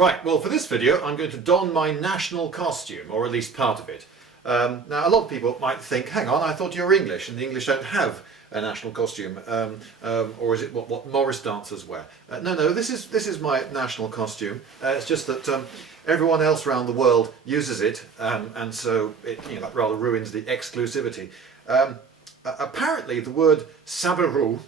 Right, well for this video I'm going to don my national costume, or at least part of it. Now a lot of people might think, hang on, I thought you were English and the English don't have a national costume, or is it what Morris dancers wear? No, this is my national costume. It's just that everyone else around the world uses it, and so it, that rather ruins the exclusivity. Apparently the word saboru,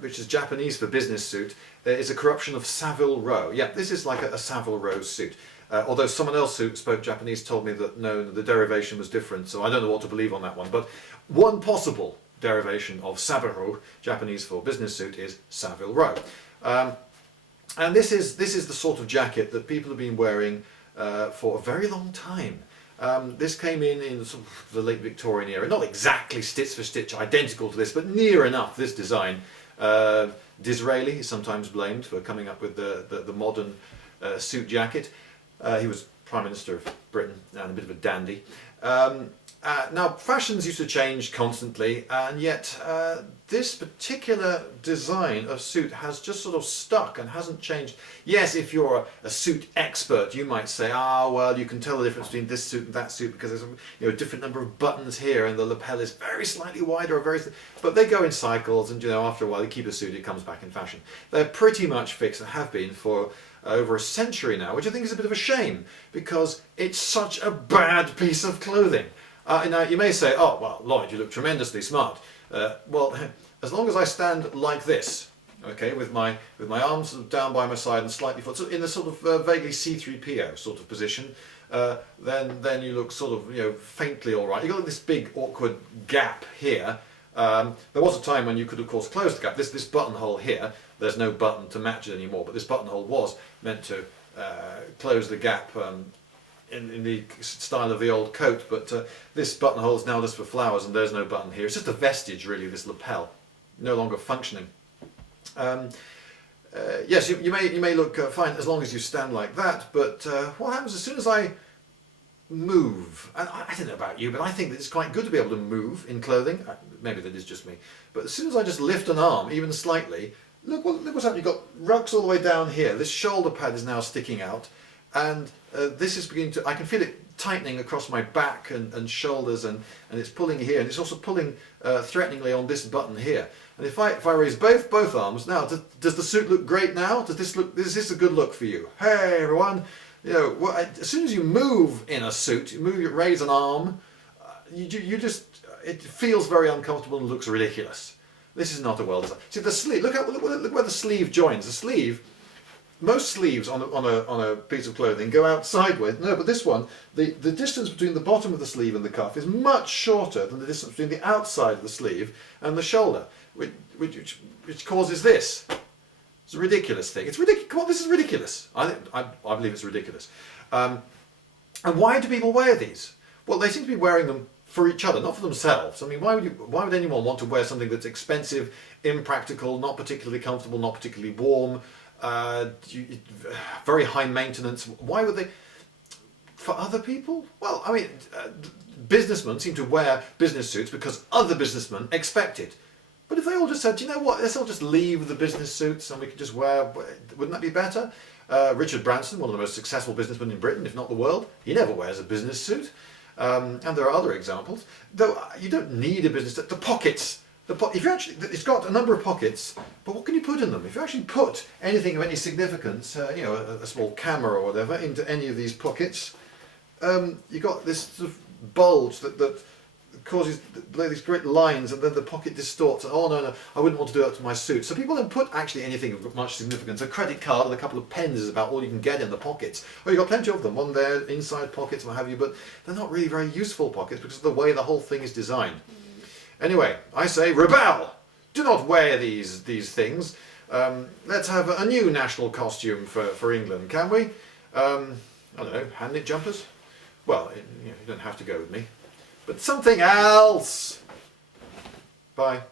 which is Japanese for business suit, is a corruption of Savile Row. Yeah, this is like a Savile Row suit. Although someone else who spoke Japanese told me that no, the derivation was different, so I don't know what to believe on that one. But one possible derivation of saboru, Japanese for business suit, is Savile Row. And this is the sort of jacket that people have been wearing for a very long time. This came in sort of the late Victorian era, not exactly stitch for stitch identical to this, but near enough this design. Disraeli is sometimes blamed for coming up with the modern suit jacket. He was Prime Minister of Britain and a bit of a dandy. Now fashions used to change constantly, and yet this particular design of suit has just sort of stuck and hasn't changed. Yes, if you're a suit expert, you might say, well, you can tell the difference between this suit and that suit because there's a different number of buttons here and the lapel is very slightly wider or but they go in cycles, and after a while you keep a suit, it comes back in fashion. They're pretty much fixed and have been for over a century now, which I think is a bit of a shame because it's such a bad piece of clothing. Now you may say, oh well, Lloyd, you look tremendously smart. Well, as long as I stand like this, okay, with my arms down by my side and slightly forward, so in a sort of vaguely C-3PO sort of position, then you look sort of faintly all right. You got this big awkward gap here. There was a time when you could of course close the gap. This buttonhole here, there's no button to match it anymore, but this buttonhole was meant to close the gap. In the style of the old coat, but this buttonhole is now just for flowers and there's no button here. It's just a vestige really, this lapel, no longer functioning. Yes, you may look fine as long as you stand like that, but what happens as soon as I move? And I don't know about you, but I think that it's quite good to be able to move in clothing. Maybe that is just me, but as soon as I just lift an arm, even slightly, look what's happening. You've got rucks all the way down here. This shoulder pad is now sticking out. And this is beginning to, I can feel it tightening across my back and shoulders, and it's pulling here, and it's also pulling threateningly on this button here. And if I raise both arms, now does the suit look great now? Is this a good look for you? Hey everyone, as soon as you move in a suit, you raise an arm, it feels very uncomfortable and looks ridiculous. This is not a well designed. See the sleeve, look where the sleeve joins. The sleeve. Most sleeves on a piece of clothing go out sideways. No, but this one, the distance between the bottom of the sleeve and the cuff is much shorter than the distance between the outside of the sleeve and the shoulder, which causes this. It's a ridiculous thing. It's ridiculous. Come on, this is ridiculous. I believe it's ridiculous. And why do people wear these? Well, they seem to be wearing them for each other, not for themselves. I mean, why would anyone want to wear something that's expensive, impractical, not particularly comfortable, not particularly warm? Very high maintenance. Why would they? For other people? Well, I mean, businessmen seem to wear business suits because other businessmen expect it. But if they all just said, you know what, let's all just leave the business suits and we could just wear, wouldn't that be better? Richard Branson, one of the most successful businessmen in Britain, if not the world, he never wears a business suit. And there are other examples. Though you don't need a business suit. The pockets. If you actually, it's got a number of pockets, but what can you put in them? If you actually put anything of any significance, a small camera or whatever, into any of these pockets, you've got this sort of bulge that causes these great lines, and then the pocket distorts. Oh no, I wouldn't want to do that to my suit. So people don't put actually anything of much significance. A credit card and a couple of pens is about all you can get in the pockets. Oh, you've got plenty of them on there, inside pockets, what have you, but they're not really very useful pockets because of the way the whole thing is designed. Anyway, I say rebel! Do not wear these things. Let's have a new national costume for England, can we? I don't know, hand-knit jumpers? Well, you don't have to go with me. But something else! Bye.